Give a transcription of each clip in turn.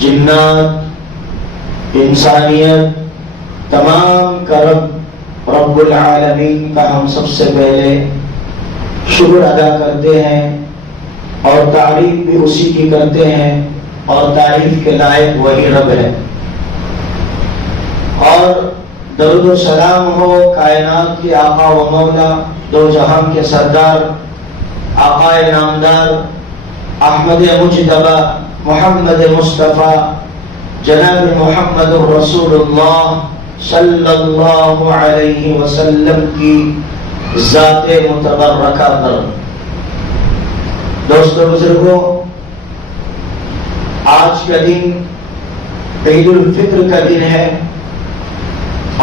جنات، انسانیت، تمام کا رب العالمین کا ہم سب سے پہلے شکر ادا کرتے ہیں اور تعریف بھی اسی کی کرتے ہیں، اور تعریف کے لائق وہی رب ہے۔ اور درود و سلام ہو کائنات کے آقا و مولا، دو جہاں کے سردار، آقا نامدار احمد مجتبی محمد مصطفیٰ جناب محمد رسول اللہ صلی اللہ علیہ وسلم کی ذات متبرکہ پر۔ دوستو بزرگوں، آج کا دن عید الفطر کا دن ہے،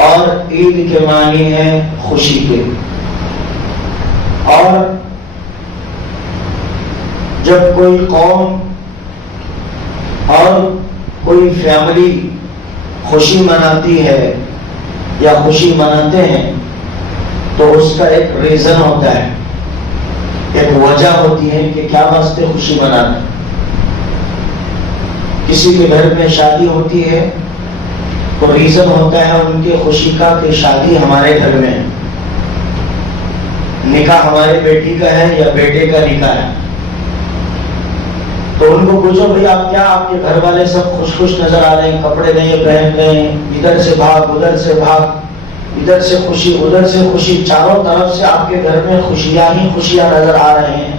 اور عید کے معنی ہے خوشی کے۔ اور جب کوئی قوم اور کوئی فیملی خوشی مناتی ہے یا خوشی مناتے ہیں تو اس کا ایک ریزن ہوتا ہے، ایک وجہ ہوتی ہے کہ کیا واسطے خوشی منانا۔ کسی کے گھر میں شادی ہوتی ہے تو ریزن ہوتا ہے ان کی خوشی کا کہ شادی ہمارے گھر میں ہے، نکاح ہمارے بیٹی کا ہے یا بیٹے کا نکاح ہے۔ تو ان کو پوچھو بھئی آپ کیا، آپ کے گھر والے سب خوش خوش نظر آ رہے ہیں، کپڑے نئے پہن رہے ہیں، ادھر سے بھاگ ادھر سے بھاگ، ادھر سے خوشی ادھر سے خوشی، چاروں طرف سے آپ کے گھر میں خوشیاں ہی خوشیاں نظر آ رہے ہیں۔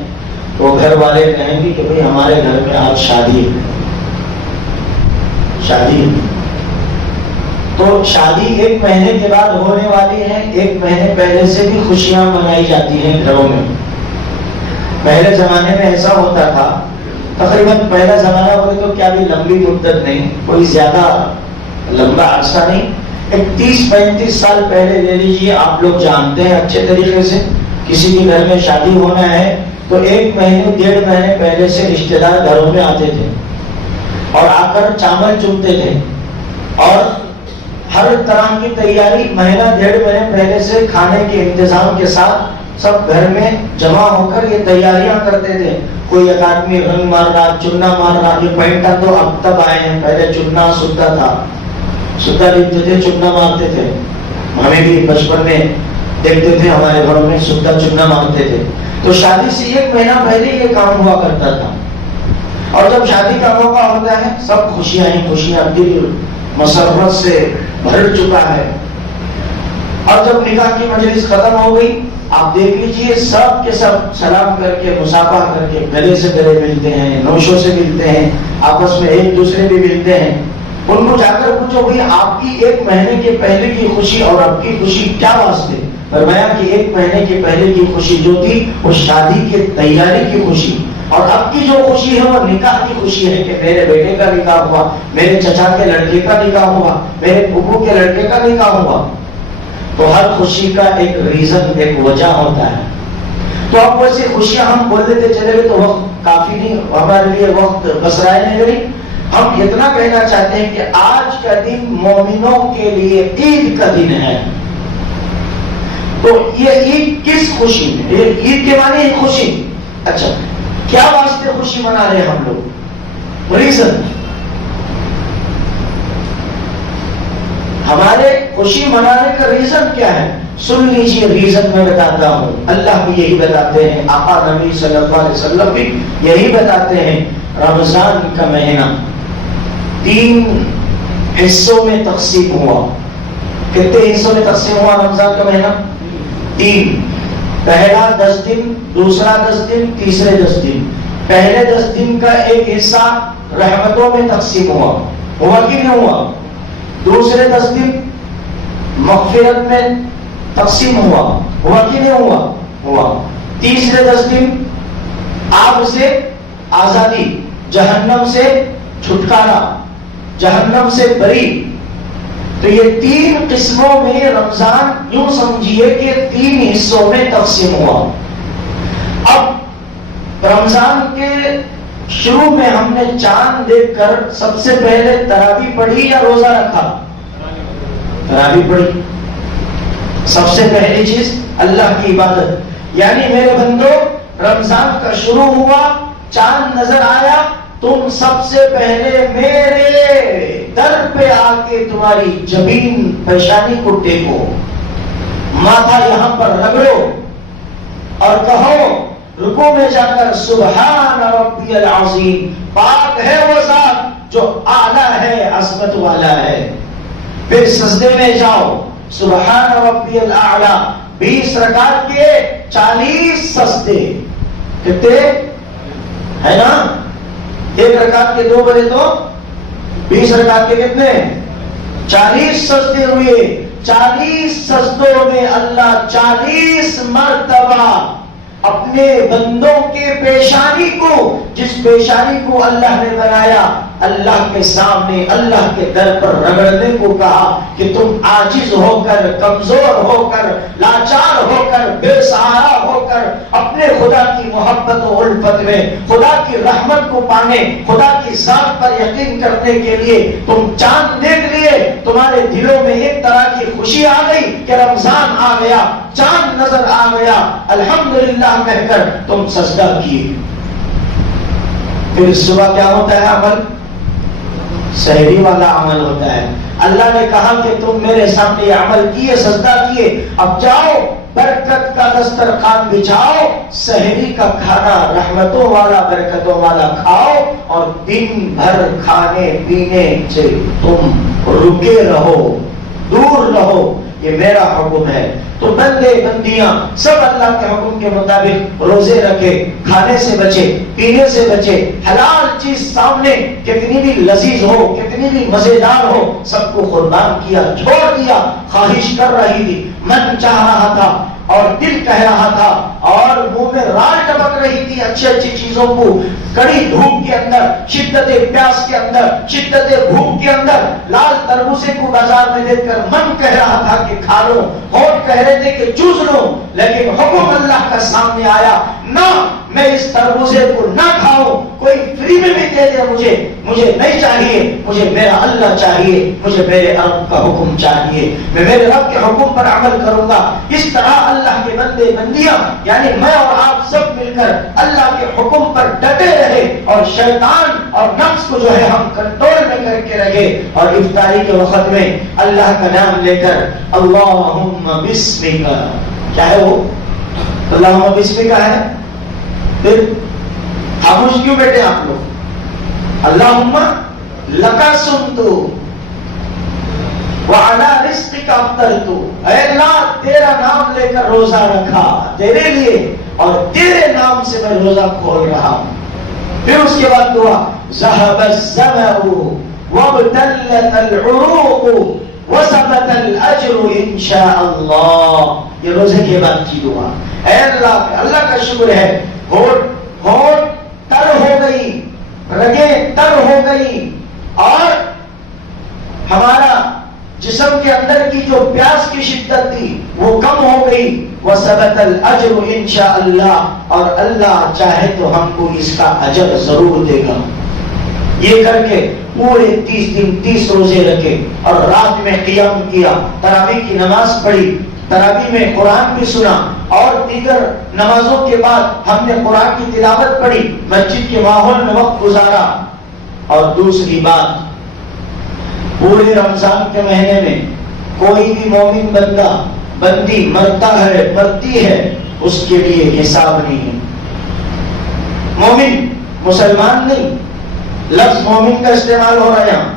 تو گھر والے کہیں گے کہ بھئی ہمارے گھر میں آج شادی ہے، شادی ہے۔ تو شادی ایک مہینے کے بعد ہونے والی ہے، ایک مہینے پہلے سے بھی خوشیاں منائی جاتی ہیں گھروں میں۔ پہلے زمانے میں ایسا ہوتا تھا، تقریباً پہلا زمانہ بولے تو کیا بھی لمبی مدت نہیں، کوئی زیادہ لمبا عرصہ نہیں، ایک 30-35 سال پہلے لے لیجیے، آپ لوگ جانتے ہیں اچھے طریقے سے، کسی کے گھر میں شادی ہونا ہے تو ایک مہینے 1.5 مہینے پہلے سے رشتہ دار گھروں میں آتے تھے اور آ کر چاول چنتے تھے، اور ہر طرح کی تیاری مہینہ 1.5 مہینے پہلے سے کھانے کے انتظام کے ساتھ سب گھر میں جمع ہو کر یہ تیاریاں کرتے تھے۔ کوئی ایک آدمی رنگ مار رہا، چننا مار رہا، یہ پینٹا تو اب تب آئے ہیں، پہلے چننا ستا تھا، ستا لکھتے تھے، چننا مارتے تھے۔ ہمیں بھی بچپن میں دیکھتے تھے ہمارے گھروں میں ستا چننا مارتے تھے۔ تو شادی سے 1 مہینہ پہلے یہ کام ہوا کرتا تھا، اور جب شادی کا موقع ہوتا ہے سب خوشیاں ہی خوشیاں، دل مسرت سے بھر چکا ہے۔ اور جب نکاح کی مجلس ختم ہو گئی، آپ دیکھ لیجئے سب کے سب سلام کر کے مصافحہ کر کے گلے سے گلے ملتے ہیں، نوشوں سے ملتے ہیں، آپس میں ایک دوسرے بھی ملتے ہیں۔ ان کو جا کر پوچھو بھئی آپ کی 1 مہینے کے پہلے کی خوشی اور اب کی خوشی کیا واسطے؟ فرمایا کہ 1 مہینے کے پہلے کی خوشی جو تھی وہ شادی کی تیاری کی خوشی، اور اب کی جو خوشی ہے وہ نکاح کی خوشی ہے کہ میرے بیٹے کا نکاح ہوا، میرے چچا کے لڑکے کا نکاح ہوا، میرے پھپھو کے لڑکے کا نکاح ہوا۔ تو ہر خوشی کا ایک ریزن، ایک وجہ ہوتا ہے۔ تو اب ویسے خوشیاں ہم بول دیتے چلے گئے تو وقت کافی نہیں، ہمارے لیے وقت بسرائے نہیں گئی۔ ہم اتنا کہنا چاہتے ہیں کہ آج کا دن مومنوں کے لیے عید کا دن ہے۔ تو یہ عید کس خوشی میں، یہ عید کے معنی ہے خوشی۔ اچھا کیا واسطے خوشی منا رہے ہم لوگ؟ ریزن، ہمارے خوشی منانے کا ریزن کیا ہے؟ سن لیجیے، ریزن میں بتاتا ہوں۔ اللہ بھی یہی بتاتے ہیں، آقا نبی صلی اللہ علیہ وسلم بھی یہی بتاتے ہیں۔ رمضان کا مہینہ 3 حصوں میں تقسیم ہوا۔ کتنے حصوں میں تقسیم ہوا رمضان کا مہینہ؟ 3۔ پہلا 10 دن، دوسرا 10 دن، تیسرے 10 دن۔ پہلے 10 دن کا ایک حصہ رحمتوں میں تقسیم ہوا، ہوا کہ نہیں ہوا؟ دوسرے 10 دن مغفرت میں تقسیم ہوا، ہوا کہ نہیں ہوا؟ ہوا۔ تیسرے 10 دن آگ سے آزادی، جہنم سے چھٹکارا، جہنم سے بری۔ تو یہ 3 قسموں میں رمضان یوں سمجھیے کہ 3 حصوں میں تقسیم ہوا۔ اب رمضان کے شروع میں ہم نے چاند دیکھ کر سب سے پہلے تراویح پڑھی یا روزہ رکھا؟ تراویح پڑھی۔ سب سے پہلی چیز اللہ کی عبادت، یعنی میرے بندو رمضان کا شروع ہوا، چاند نظر آیا، تم سب سے پہلے میرے در پہ آ کے تمہاری جبین پیشانی کو ٹیکو، ماتھا یہاں پر رگڑو اور کہو رکوع میں جا کر سبحان ربی العظیم، پاک ہے وہ ذات جو اعلیٰ ہے، عظمت والا ہے۔ پھر سجدے میں جاؤ، سبحان ربی الاعلیٰ، 20 رکعت کے 40 سجدے، کتنے ہے نا؟ ایک رکعت کے 2 بجے تو 20 رکعت کے کتنے؟ 40 سجدے ہوئے۔ 40 سجدوں میں اللہ 40 مرتبہ اپنے بندوں کے پیشانی کو، جس پیشانی کو اللہ نے بنایا، اللہ کے سامنے اللہ کے در پر رگڑنے کو کہا کہ تم عاجز ہو کر، کمزور ہو کر، لاچار ہو کر، بے سہارا ہو کر اپنے خدا کی محبت و الفت میں خدا کی رحمت کو پانے، خدا کی ذات پر یقین کرنے کے لیے تم چاند دیکھ لیے، تمہارے دلوں میں ایک طرح کی خوشی آ گئی کہ رمضان آ گیا، چاند نظر آ گیا، الحمدللہ کہہ کر تم سجدہ کیے۔ پھر صبح کیا ہوتا ہے؟ عمل سحری والا عمل ہوتا ہے۔ اللہ نے کہا کہ تم میرے سامنے یہ عمل کیے، سجدہ کیے، اب جاؤ برکت کا دسترخوان بچھاؤ، سحری کا کھانا رحمتوں والا برکتوں والا کھاؤ، اور دن بھر کھانے پینے سے تم رکے رہو، دور رہو، یہ میرا حکم ہے۔ تو بندے بندیاں سب اللہ کے حکم کے مطابق روزے رکھے، کھانے سے بچے، پینے سے بچے، حلال چیز سامنے کتنی بھی لذیذ ہو، کتنی بھی مزیدار ہو، سب کو قربان کیا، چھوڑ دیا۔ خواہش کر رہی تھی، من چاہ رہا تھا اور دل کہہ رہا تھا اور منہ میں رال ٹپک رہی تھی اچھی اچھی چیزوں کو، کڑی دھوپ کے اندر، شدت پیاس کے اندر، شدت بھوک کے اندر، لال تربوزے کو بازار میں دیکھ کر من کہہ رہا تھا کہ کھا لو، ہونٹ کہہ رہے تھے کہ چوس لو، لیکن حکم اللہ کا سامنے آیا، نہ میں اس تربوزے کو نہ کھاؤں، کوئی فری میں بھی دے دے مجھے نہیں چاہیے، مجھے میرا اللہ چاہیے، مجھے میرے رب کا حکم چاہیے، میں میرے رب کے حکم پر عمل کروں گا۔ اس طرح اللہ کے بندے بندیاں یعنی میں اور آپ سب مل کر اللہ کے حکم پر ڈٹے رہے اور شیطان اور نفس کو جو ہے ہم کنٹرول میں کر کے رکھے، اور افطاری کے وقت میں اللہ کا نام لے کر اللہم بسمک، کیا ہے وہ اللہم بسمک ہے؟ پھر خاموش کیوں بیٹھے آپ لوگ؟ اللہم لکا سمتو وعلا رزقک افطرتو، اے اللہ تیرا نام لے کر روزہ رکھا تیرے لیے اور تیرے نام سے میں روزہ کھول رہا ہوں۔ پھر اس کے بعد دعا ذهب الظمأ وابتلت العروق وثبت الاجر انشاءاللہ، یہ روزے کے بعد کی دعا۔ اے اللہ کا شکر ہے، ہونٹ تر ہو گئی، رگیں تر ہو گئی، اور ہمارا جسم کے اندر کی جو پیاس کی شدت تھی وہ کم ہو گئی، وثبت الاجر انشاءاللہ، اور اللہ چاہے تو ہم کو اس کا اجر ضرور دے گا۔ یہ کر کے پورے 30 دن 30 روزے رکھے اور رات میں قیام کیا، تراویح کی نماز پڑھی، تراویح میں قرآن بھی سنا، اور دیگر نمازوں کے بعد ہم نے قرآن کی تلاوت پڑھی، مسجد کے ماحول میں وقت گزارا۔ اور دوسری بات، پورے رمضان کے مہینے میں کوئی بھی مومن بندہ بندی مرتا ہے مرتی ہے اس کے لیے حساب نہیں ہے۔ مومن مسلمان نہیں، لفظ مومن کا استعمال ہو رہا ہے یہاں،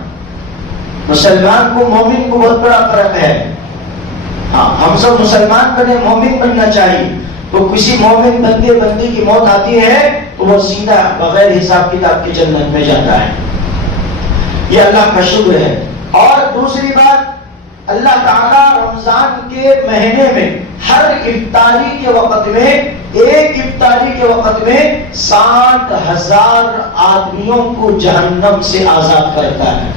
مسلمان کو مومن کو بہت بڑا فرق ہے۔ ہاں ہم سب مسلمان بنے، مومن بننا چاہیے، تو کسی مومن بندے بندی کی موت آتی ہے تو وہ سیدھا بغیر حساب کتاب کی جنت میں جاتا ہے۔ یہ اللہ کا شکر ہے۔ اور دوسری بات، اللہ تعالیٰ رمضان کے مہینے میں ہر افطاری کے وقت میں، ایک افطاری کے وقت میں 60,000 آدمیوں کو جہنم سے آزاد کرتا ہے۔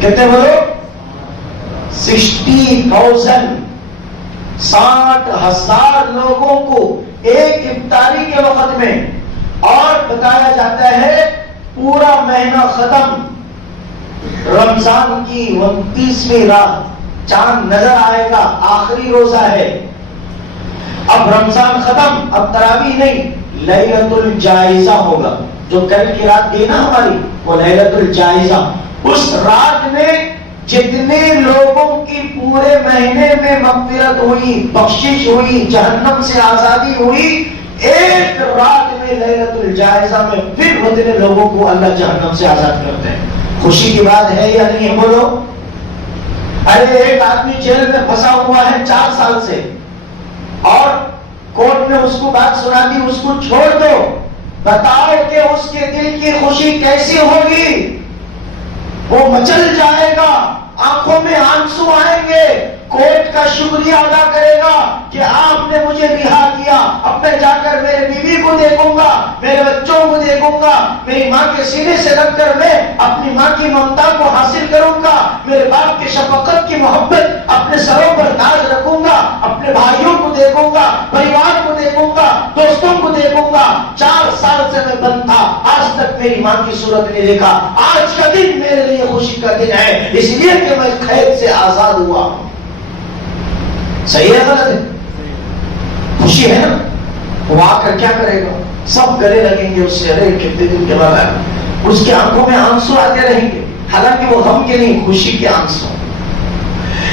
کتنے بولو؟ 60,000، 60,000 لوگوں کو ایک افطاری کے وقت میں، اور بتایا جاتا ہے پورا مہینہ ختم، رمضان کی 29ویں رات چاند نظر آئے گا، آخری روزہ ہے، اب رمضان ختم، اب تراویح نہیں، لیلۃ الجائزہ ہوگا، جو کل کی رات گئی نا ہماری وہ لیلۃ الجائزہ، اس رات میں جتنے لوگوں کی پورے مہینے میں مغفرت ہوئی، بخشش ہوئی، جہنم سے آزادی ہوئی، ایک رات میں لیلۃ الجائزہ میں پھر اتنے لوگوں کو اللہ جہنم سے آزاد کرتے ہیں۔ خوشی کی بات ہے یا نہیں ہے بولو؟ ارے ایک آدمی جیل میں پھنسا ہوا ہے 4 سال سے اور کورٹ نے اس کو بات سنا دی، اس کو چھوڑ دو، بتاؤ کہ اس کے دل کی خوشی کیسی ہوگی؟ وہ مچل جائے گا، آنکھوں میں آنسو آئیں گے، کورٹ کا شکریہ ادا کرے گا کہ آپ نے مجھے رہا کیا، اب میں جا کر میرے بیوی کو دیکھوں گا، میرے بچوں کو دیکھوں گا، میری ماں کے سینے سے لگ کر میں اپنی ماں کی ممتا کو حاصل کروں گا، میرے باپ کی شفقت کی محبت اپنے سروں پر تاج رکھوں گا، اپنے بھائیوں کو دیکھوں گا، پریوار کو دیکھوں گا، دوستوں کو دیکھوں گا۔ 4 سال سے میں بند تھا، آج تک میری ماں کی صورت نہیں دیکھا، آج کا دن میرے لیے خوشی کا دن ہے، اس لیے کہ میں قید سے آزاد ہوا ہوں۔ صحیح ہے غلط ہے؟ خوشی ہے نا؟ وہ آ کر کیا کرے گا؟ سب گلے لگیں گے اس سے، ارے کتنے دن کے بعد آیا، اس کی آنکھوں میں آنسو آتے رہیں گے، حالانکہ وہ غم کے نہیں، خوشی کے آنسو۔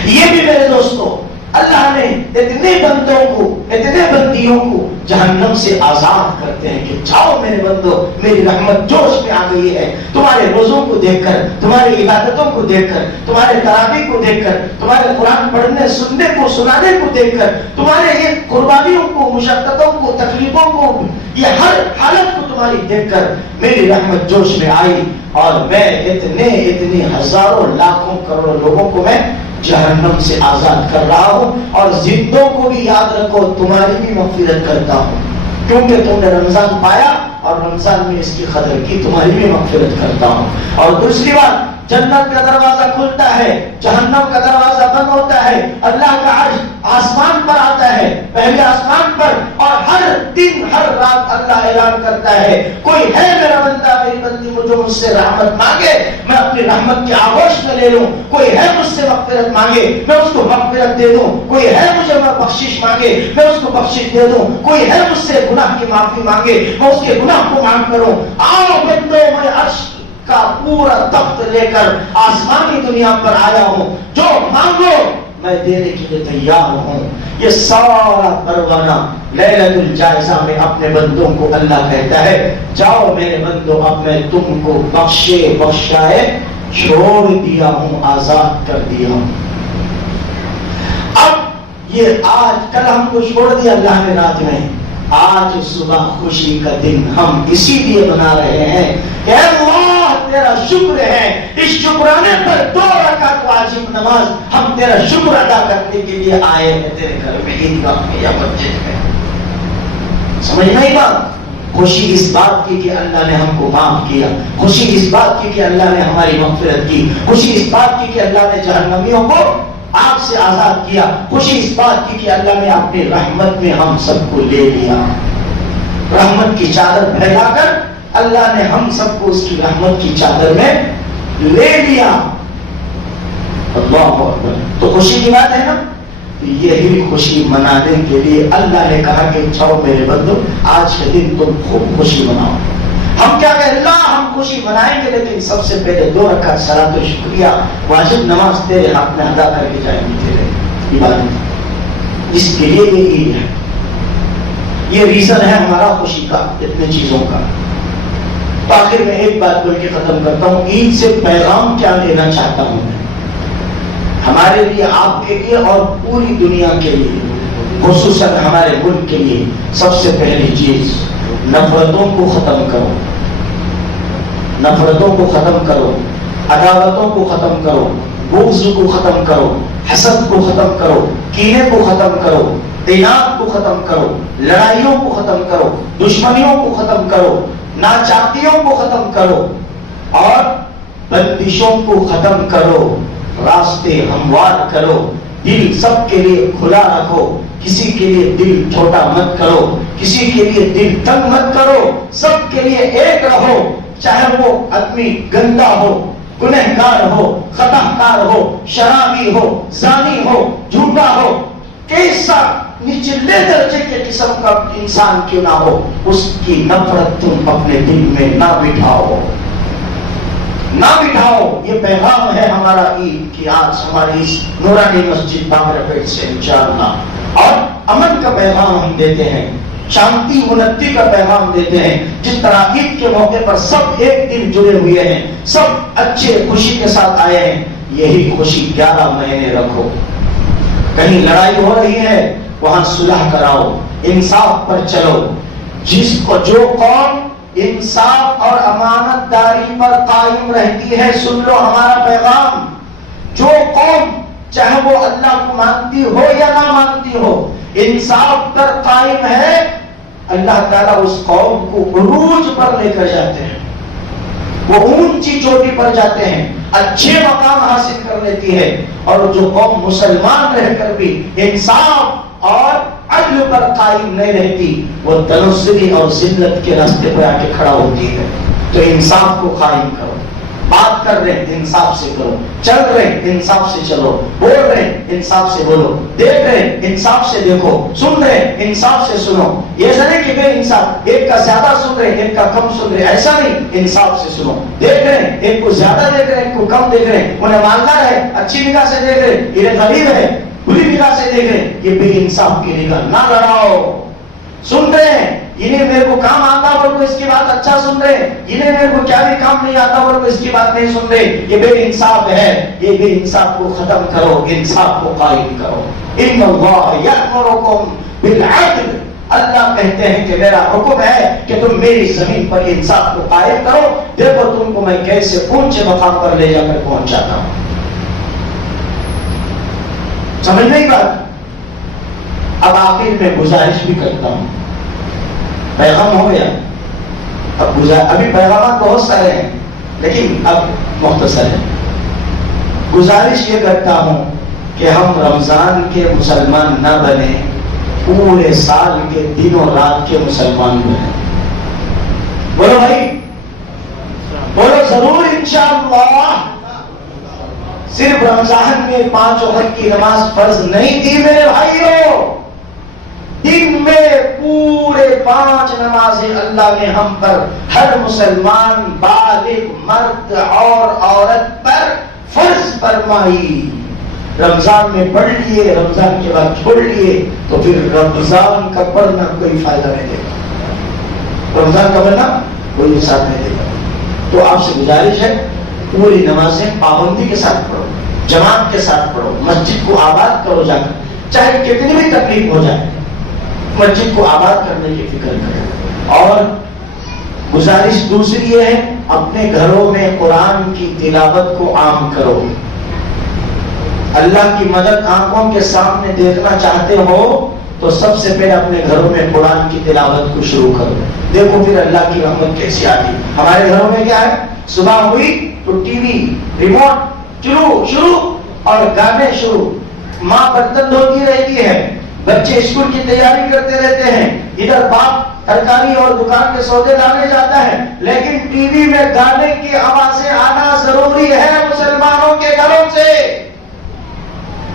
یہ بھی میرے دوستوں اللہ نے اتنے بندوں کو، اتنے بندیوں کو جہنم سے آزاد کرتے ہیں کہ جاؤ میرے بندو، میری رحمت جوش میں آ گئی ہے، تمہارے روزوں کو دیکھ کر، تمہاری عبادتوں کو دیکھ کر، تمہارے تراویح کو دیکھ کر، تمہارے قرآن پڑھنے سننے کو سنانے کو دیکھ کر، تمہارے یہ قربانیوں کو، مشقتوں کو، تکلیفوں کو، یہ ہر حالت کو تمہاری دیکھ کر میری رحمت جوش میں آئی، اور میں اتنے ہزاروں لاکھوں کروڑوں لوگوں کو میں جہنم سے آزاد کر رہا ہوں، اور زندوں کو بھی یاد رکھو تمہاری بھی مغفرت کرتا ہوں، کیونکہ تم نے رمضان پایا اور رمضان میں اس کی قدر کی، تمہاری بھی مغفرت کرتا ہوں۔ اور دوسری بات، جنت کا دروازہ کھلتا ہے، جہنم کا دروازہ بند ہوتا ہے، اللہ کا عرش آسمان پر آتا ہے، پہلے آسمان پر، اور ہر دن ہر رات اللہ اعلان کرتا ہے کوئی ہے میرا بندہ میری بندی کو جو مجھ سے رحمت مانگے میں اپنی رحمت کی آغوش میں لے لوں، کوئی ہے مجھ سے مغفرت مانگے میں اس کو مغفرت دے دوں، کوئی ہے مجھے بخشش مانگے میں اس کو بخشش دے دوں، کوئی ہے مجھ سے گناہ کی معافی مانگے میں اس کے گناہ کو معاف کروں۔ آؤ بندو، میں عرش کا پورا تخت لے کر آسمانی دنیا پر آیا ہوں، جو مانگو میں دینے کے لیے تیار ہوں۔ یہ سارا پروانہ لیلۃ الجائزہ میں اپنے بندوں کو اللہ کہتا ہے جاؤ میرے بندو، اب میں تم کو بخشے بخشائے چھوڑ دیا ہوں، آزاد کر دیا ہوں۔ اب یہ آج کل ہم کو چھوڑ دیا اللہ نے رات میں، آج صبح خوشی کا دن ہم اسی لیے بنا رہے ہیں کہ اللہ تیرا شکر ہے، اس شکرانے پر 2 رکعت واجب نماز ہم تیرا شکر ادا کرنے کے لیے آئے ہیں تیرے گھر میں، عیدگاہ میں یا مسجد میں۔ سمجھ نہیں بات؟ خوشی اس بات کی کہ اللہ نے ہم کو معاف کیا، خوشی اس بات کی کہ اللہ نے ہماری مغفرت کی، خوشی اس بات کی کہ اللہ نے جہنمیوں کو آگ سے آزاد کیا، خوشی اس بات کی کہ اللہ نے اپنی رحمت میں ہم سب کو لے لیا، رحمت کی چادر پھیلا کر اللہ نے ہم سب کو اس کی رحمت کی چادر میں لے لیا۔ اللہ اکبر۔ تو خوشی کی بات ہے نا، یہی خوشی منانے کے لیے اللہ نے کہا کہ جاؤ میرے بندو آج کے دن تم خوب خوشی مناؤ۔ ہم کیا کہیں اللہ ہم خوشی منائیں گے، لیکن سب سے پہلے 2 رکعت صلاۃ و شکریہ واجب نماز تیرے حق میں ادا کر کے جائیں گے تیرے عبادت۔ اس کے لیے یہ عید ہے، یہ ریزن ہے ہمارا خوشی کا، اتنے چیزوں کا۔ تو آخر میں ایک بات بول کے ختم کرتا ہوں، عید سے پیغام کیا لینا چاہتا ہوں میں ہمارے لیے، آپ کے لیے اور پوری دنیا کے لیے، خصوصاً ہمارے ملک کے لیے۔ سب سے پہلی چیز، نفرتوں کو ختم کرو، نفرتوں کو ختم کرو، عداوتوں کو ختم کرو، بغض کو ختم کرو، حسد کو ختم کرو، کینے کو ختم کرو، عناد کو ختم کرو، لڑائیوں کو ختم کرو، دشمنیوں کو ختم کرو، ناچاکیوں کو ختم کرو، اور بندشوں کو ختم کرو، راستے ہموار کرو، دل سب کے لیے کھلا رکھو، کسی کے لیے دل چھوٹا مت کرو، کسی کے لیے دل تنگ مت کرو، سب کے لیے ایک رہو، چاہے وہ آدمی گندا ہو، گنہگار ہو، خطا کار ہو، شرابی ہو، زانی ہو، جھوٹا ہو، کیسا نچلے درجے کے قسم کا انسان کیوں نہ ہو، اس کی نفرت تم اپنے دل میں نہ بٹھاؤ، نہ بٹھاؤ۔ یہ پیغام ہے ہمارا عید کی آج ہماری اس نورانی مسجد بابر پیٹ سے انشاءاللہ۔ اور امن کا پیغام ہم دیتے ہیں، شانتی انتی کا پیغام دیتے ہیں۔ جس طرح عید کے موقع پر سب ایک دن جڑے ہوئے ہیں، سب اچھے خوشی کے ساتھ آئے ہیں، یہی خوشی 11 مہینے رکھو۔ کہیں لڑائی ہو رہی ہے وہاں صلح کراؤ، انصاف پر چلو۔ جو قوم انصاف اور امانت داری پر قائم رہتی ہے، سن لو ہمارا پیغام، جو قوم چاہے وہ اللہ کو مانتی ہو یا نہ مانتی ہو، انصاف پر قائم ہے، اللہ تعالیٰ اس قوم کو عروج پر لے کر جاتے ہیں، وہ اونچی چوٹی پر جاتے ہیں، اچھے مقام حاصل کر لیتی ہے۔ اور جو قوم مسلمان رہ کر بھی انصاف اور عدل پر قائم نہیں رہتی، وہ تنزلی اور ذلت کے راستے پر آ کے کھڑا ہوتی ہے۔ تو انصاف کو قائم کرو، بات کر رہے ہیں انصاف سے کرو، چل رہے ہیں انصاف سے چلو، بول رہے ہیں انصاف سے بولو، دیکھ رہے ہیں انصاف سے دیکھو، سن رہے ہیں انصاف سے سنو۔ یہ نہیں کہ بے انصاف، ایک کا زیادہ سن رہے ہیں ایک کا کم سن رہے ہیں، ایسا نہیں، انصاف سے سنو۔ دیکھ رہے ہیں ایک کو زیادہ دیکھ رہے ہیں ایک کو کم دیکھ رہے ہیں، انہیں مالدار ہے اچھی نگاہ سے دیکھ رہے ہیں، یہ غریب ہے بری نگاہ سے دیکھ رہے ہیں، یہ بے انصاف کی نگاہ نہ لڑاؤ۔ سن رہے ہیں انہیں میرے کو کام آتا اور کو اس کی بات اچھا سن رہے، انہیں میرے کو کیا بھی کام نہیں آتا اور کو اس کی بات نہیں سن رہے، یہ بے انصاف ہے۔ یہ بے انصاف کو ختم کرو، انصاف کو قائم کرو۔ ان اللہ یأمرکم بالعدل، اللہ کہتے ہیں کہ میرا حکم ہے کہ تم میری زمین پر انصاف کو قائم کرو، دیکھو تم کو میں کیسے اونچے مقام پر لے جا کر پہنچاتا ہوں۔ سمجھ نہیں بات؟ اب آخر میں گزارش بھی کرتا ہوں، پیغام ہو گیا، ابھی پیغامات بہت سارے ہیں لیکن اب مختصر ہے۔ گزارش یہ کرتا ہوں کہ ہم رمضان کے مسلمان نہ بنے، پورے سال کے دنوں رات کے مسلمان بنے۔ بولو بھائی، بولو ضرور انشاءاللہ۔ صرف رمضان میں 5 وقت کی نماز فرض نہیں تھی میرے بھائیوں، دن میں پورے 5 نمازیں اللہ نے ہم پر، ہر مسلمان بالغ مرد اور عورت پر فرض فرمائی۔ رمضان میں پڑھ لیے، رمضان کے بعد چھوڑ لیے تو پھر رمضان کا پڑھنا کوئی فائدہ نہیں دے گا، رمضان کا پڑھنا کوئی حساب نہیں دے گا۔ تو آپ سے گزارش ہے پوری نمازیں پابندی کے ساتھ پڑھو، جماعت کے ساتھ پڑھو، مسجد کو آباد کرو جا کر، چاہے کتنی بھی تکلیف ہو جائے مسجد کو آباد کرنے کی فکر کریں۔ اور گزارش دوسری یہ ہے، اپنے گھروں میں قرآن کی تلاوت کو عام کرو۔ اللہ کی مدد آنکھوں کے سامنے دیکھنا چاہتے ہو تو سب سے پہلے اپنے گھروں میں قرآن کی تلاوت کو شروع کرو، دیکھو پھر اللہ کی رحمت کیسی آتی۔ ہمارے گھروں میں کیا ہے، صبح ہوئی تو ٹی وی ریموٹ شروع اور گانے شروع، ماں برتن دھوتی رہتی ہے، بچے اسکول کی تیاری کرتے رہتے ہیں، ادھر باپ ترکاری اور دکان کے سودے لانے جاتا ہے، لیکن ٹی وی میں گانے کی آوازیں آنا ضروری ہے مسلمانوں کے گھروں سے۔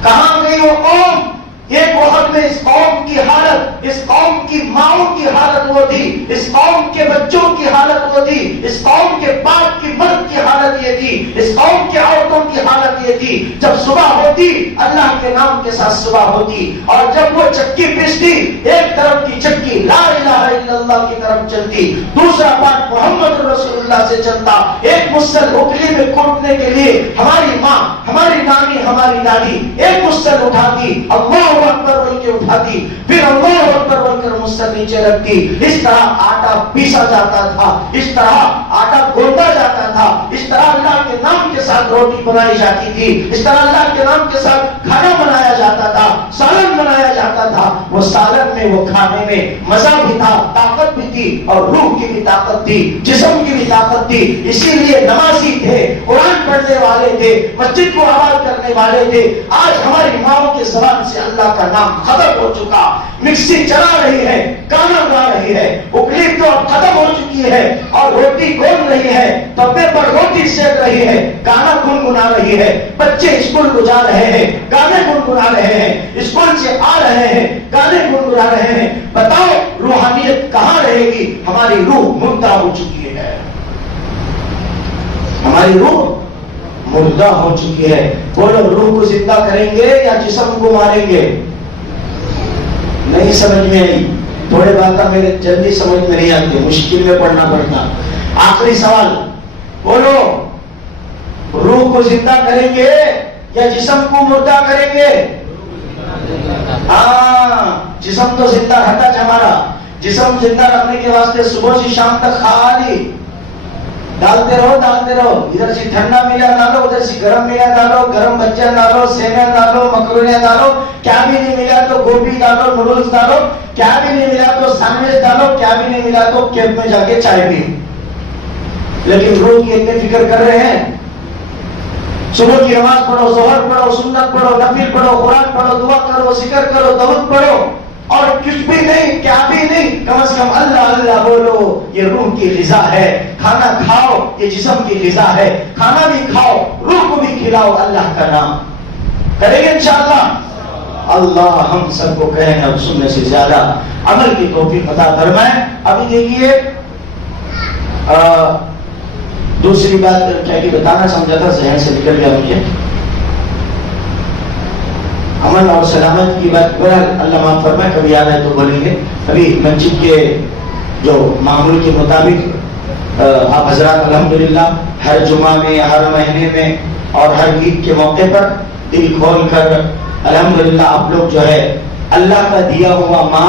کہاں گئی وہ قوم؟ ایک وقت میں اس قوم کی حالت، اس قوم کی ماؤں کی حالت وہ تھی، اس قوم کے بچوں کی حالت وہ تھی، اس قوم کے باپ کی مرد کی حالت یہ تھی، اس قوم کے عورتوں کی حالت یہ تھی۔ جب صبح ہوتی اللہ کے نام کے ساتھ صبح ہوتی، اور جب وہ چکی پیستی ایک طرف کی چکی لا الہ الا اللہ کی طرف چلتی، دوسرا پارٹ محمد رسول اللہ سے چلتا، ایک مسل اٹلی میں کوٹنے کے لیے ہماری ماں، ہماری نانی، ہماری دادی ایک مسل اٹھاتی، اللہ اکبر بول کے اٹھاتی، پھر اللہ اکبر بول کر مسل نیچے رکھتی۔ اس طرح آٹا پیسا جاتا تھا، اس طرح آٹا گوندا جاتا تھا، اس طرح اللہ کے نام کے ساتھ روٹی بنائی جاتی تھی، اس طرح اللہ کے نام کے ساتھ کھانا بنایا جاتا تھا، سالن بنایا جاتا تھا۔ وہ سالن میں، وہ کھانے میں مزہ بھی تھا، طاقت بھی تھی، اور روح کی بھی طاقت تھی، جسم کی بھی طاقت تھی۔ اسی لیے نمازی تھے، قرآن پڑھنے والے تھے، مسجد کو آباد کرنے والے تھے، آج ہماری ماؤں کے زبان سے اللہ کا نام ختم ہو چکا. مکسی چلا رہی ہے، گانا گا رہی ہے، اکلی تو اب ختم ہو چکی ہے، اور روٹی گون رہی ہے، تبے پر روٹی سیک رہی ہے، گانا گنگنا رہی ہے. بچے اسکول کو جا رہے ہیں، گانے گنگنا رہے ہیں، اسکول سے آ رہے ہیں، گانے گنگنا رہے ہیں. بتاؤ روحانیت کہاں رہے گی؟ ہماری روح مردہ ہو چکی ہے، ہماری روح مردہ ہو چکی ہے. بولو روح کو زندہ کریں گے یا جسم کو ماریں گے؟ نہیں سمجھ میں آئی. تھوڑے باتیں میرے جلدی سمجھ میں نہیں آتی، مشکل میں پڑھنا پڑتا. آخری سوال، بولو روح کو زندہ کریں گے یا جسم کو مردہ کریں گے؟ ہاں، جسم تو زندہ رہتا ہے ہمارا. جسم زندہ رکھنے کے واسطے صبح سے شام تک خالی ڈالتے رہو، ڈالتے رہو. ادھر سے ٹھنڈا ملا ڈالو، ادھر سے گرم ملا ڈالو، گرم بچہ ڈالو، سیویاں ڈالو، مکرونیاں ڈالو. کیا بھی نہیں ملا تو گوبھی ڈالو، نوڈلز ڈالو. کیا بھی نہیں ملا تو سینڈوچ ڈالو. کیا بھی نہیں ملا تو کیف میں جا کے چائے پی. لیکن روح کی اتنی فکر کر رہے ہیں. صبح کی نماز پڑھو، ظہر پڑھو، سنت پڑھو، نفل پڑھو، قرآن پڑھو، دعا کرو، ذکر کرو، درود پڑھو، اور کچھ بھی نہیں، کیا بھی نہیں، کم از کم اللہ اللہ بولو. یہ روح کی غذا ہے. کھانا کھاؤ، یہ جسم کی غذا ہے. کھانا بھی کھاؤ، روح کو بھی کھلاؤ. اللہ کا نام کریں گے انشاءاللہ. اللہ ہم سب کو کہنے اور سننے سے زیادہ عمل کی توفیق عطا فرمائے. ابھی دیکھیے دوسری بات کیا کہ بتانا سمجھا تھا، ذہن سے نکل گیا مجھے. امن اور سلامت کی بات اللہ معاف فرمائے، کبھی یاد ہے تو بولیں گے. ابھی مسجد کے جو معمول کے مطابق آپ حضرات الحمدللہ ہر جمعہ میں، ہر مہینے میں اور ہر عید کے موقع پر دل کھول کر الحمدللہ آپ لوگ جو ہے اللہ کا دیا ہوا ماں